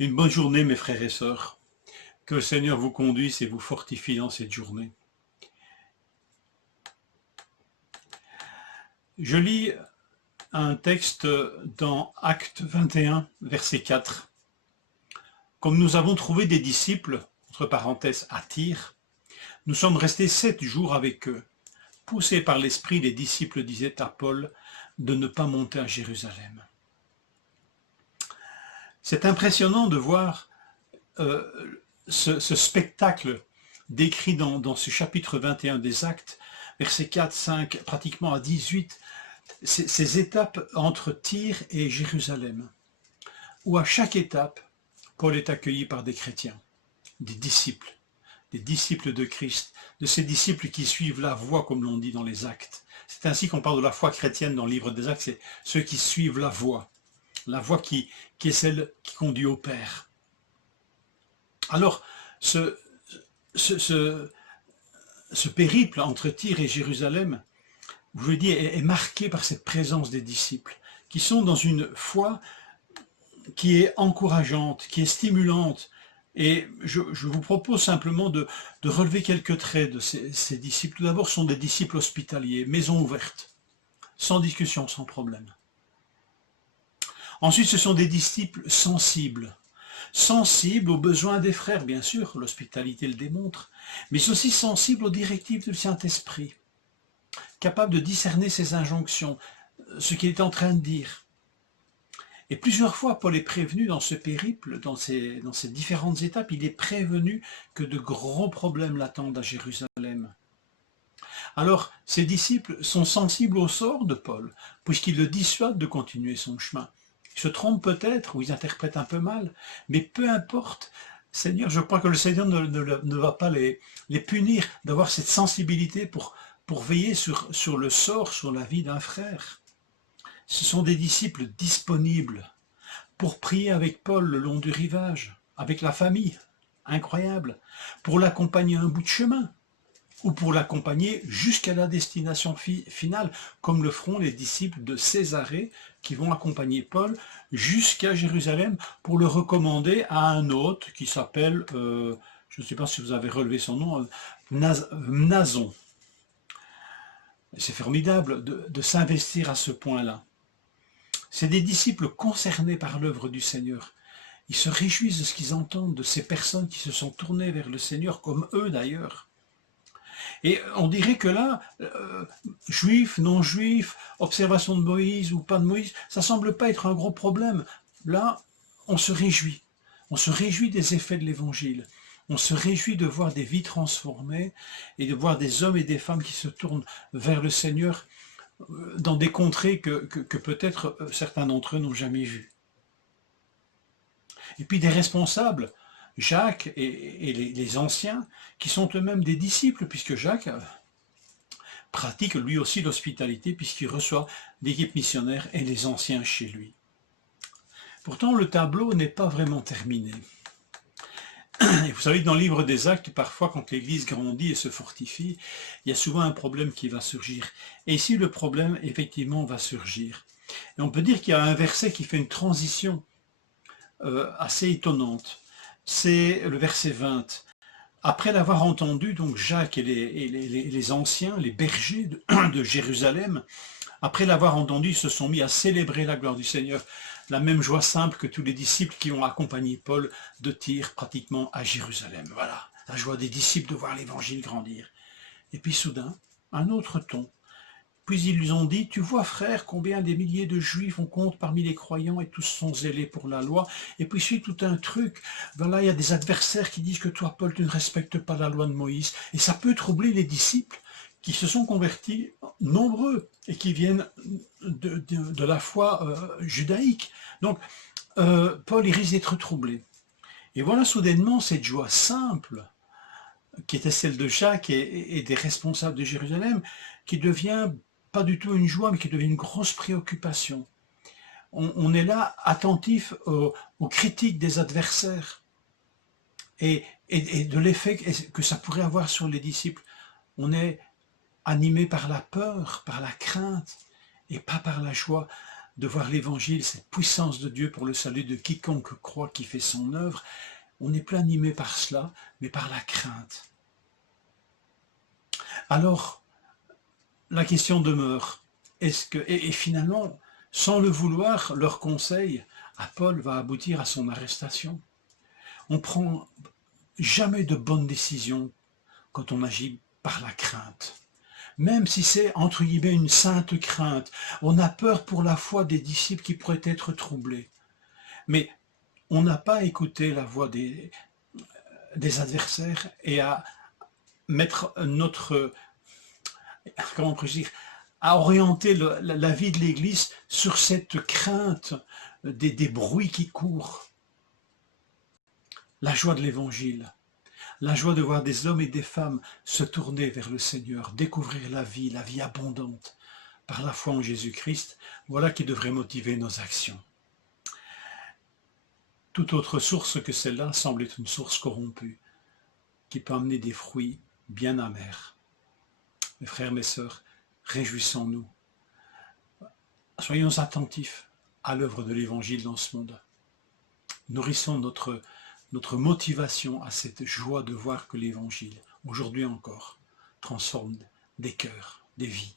Une bonne journée, mes frères et sœurs. Que le Seigneur vous conduise et vous fortifie dans cette journée. Je lis un texte dans Actes 21, verset 4. Comme nous avons trouvé des disciples, entre parenthèses à Tyr, nous sommes restés 7 jours avec eux. Poussés par l'Esprit, les disciples disaient à Paul de ne pas monter à Jérusalem. C'est impressionnant de voir ce spectacle décrit dans ce chapitre 21 des Actes, versets 4, 5, pratiquement à 18, ces étapes entre Tyr et Jérusalem, où à chaque étape, Paul est accueilli par des chrétiens, des disciples de Christ, de ces disciples qui suivent la voie, comme l'on dit dans les Actes. C'est ainsi qu'on parle de la foi chrétienne dans le livre des Actes, c'est ceux qui suivent la voie qui est celle qui conduit au Père. Alors, ce périple entre Tyr et Jérusalem, je veux dire, est marqué par cette présence des disciples, qui sont dans une foi qui est encourageante, qui est stimulante. Et je vous propose simplement de relever quelques traits de ces disciples. Tout d'abord, ce sont des disciples hospitaliers, maison ouverte, sans discussion, sans problème. Ensuite, ce sont des disciples sensibles aux besoins des frères, bien sûr, l'hospitalité le démontre, mais aussi sensibles aux directives du Saint-Esprit, capables de discerner ses injonctions, ce qu'il est en train de dire. Et plusieurs fois, Paul est prévenu dans ce périple, dans ces différentes étapes, il est prévenu que de gros problèmes l'attendent à Jérusalem. Alors, ces disciples sont sensibles au sort de Paul, puisqu'ils le dissuadent de continuer son chemin. Ils se trompent peut-être, ou ils interprètent un peu mal, mais peu importe. Seigneur, je crois que le Seigneur ne va pas les punir d'avoir cette sensibilité pour veiller sur le sort, sur la vie d'un frère. Ce sont des disciples disponibles pour prier avec Paul le long du rivage, avec la famille, incroyable, pour l'accompagner un bout de chemin, ou pour l'accompagner jusqu'à la destination finale, comme le feront les disciples de Césarée, qui vont accompagner Paul jusqu'à Jérusalem pour le recommander à un autre qui s'appelle, je ne sais pas si vous avez relevé son nom, Mnason. C'est formidable de s'investir à ce point-là. C'est des disciples concernés par l'œuvre du Seigneur. Ils se réjouissent de ce qu'ils entendent, de ces personnes qui se sont tournées vers le Seigneur, comme eux d'ailleurs. Et on dirait que là, juifs, non-juifs, observation de Moïse ou pas de Moïse, ça ne semble pas être un gros problème. Là, on se réjouit. On se réjouit des effets de l'Évangile. On se réjouit de voir des vies transformées et de voir des hommes et des femmes qui se tournent vers le Seigneur dans des contrées que peut-être certains d'entre eux n'ont jamais vues. Et puis des responsables, Jacques et les anciens, qui sont eux-mêmes des disciples, puisque Jacques pratique lui aussi l'hospitalité, puisqu'il reçoit l'équipe missionnaire et les anciens chez lui. Pourtant, le tableau n'est pas vraiment terminé. Et vous savez que dans le livre des Actes, parfois, quand l'Église grandit et se fortifie, il y a souvent un problème qui va surgir. Et ici, le problème, effectivement, va surgir. Et on peut dire qu'il y a un verset qui fait une transition assez étonnante. C'est le verset 20. Après l'avoir entendu, donc Jacques et les anciens, les bergers de Jérusalem, après l'avoir entendu, ils se sont mis à célébrer la gloire du Seigneur. La même joie simple que tous les disciples qui ont accompagné Paul de Tyr pratiquement à Jérusalem. Voilà, la joie des disciples de voir l'évangile grandir. Et puis soudain, un autre ton. Puis ils lui ont dit, tu vois frère, combien des milliers de juifs on compte parmi les croyants et tous sont zélés pour la loi. Et puis suit tout un truc, ben là il y a des adversaires qui disent que toi Paul tu ne respectes pas la loi de Moïse. Et ça peut troubler les disciples qui se sont convertis nombreux et qui viennent de la foi judaïque. Donc Paul il risque d'être troublé. Et voilà soudainement cette joie simple qui était celle de Jacques et des responsables de Jérusalem, qui devient pas du tout une joie, mais qui devient une grosse préoccupation. On est là attentif aux critiques des adversaires et de l'effet que ça pourrait avoir sur les disciples. On est animé par la peur, par la crainte, et pas par la joie de voir l'évangile, cette puissance de Dieu pour le salut de quiconque croit, qui fait son œuvre, on n'est plus animé par cela, mais par la crainte. Alors, la question demeure, est-ce que, et finalement, sans le vouloir, leur conseil à Paul va aboutir à son arrestation. On ne prend jamais de bonnes décisions quand on agit par la crainte. Même si c'est, entre guillemets, une sainte crainte, on a peur pour la foi des disciples qui pourraient être troublés. Mais on n'a pas écouté la voix des adversaires et à mettre notre, comment on peut dire, à orienter la vie de l'Église sur cette crainte des bruits qui courent. La joie de l'Évangile, la joie de voir des hommes et des femmes se tourner vers le Seigneur, découvrir la vie abondante par la foi en Jésus-Christ, voilà qui devrait motiver nos actions. Toute autre source que celle-là semble être une source corrompue, qui peut amener des fruits bien amers. Mes frères, mes sœurs, réjouissons-nous. Soyons attentifs à l'œuvre de l'Évangile dans ce monde. Nourrissons notre motivation à cette joie de voir que l'Évangile, aujourd'hui encore, transforme des cœurs, des vies.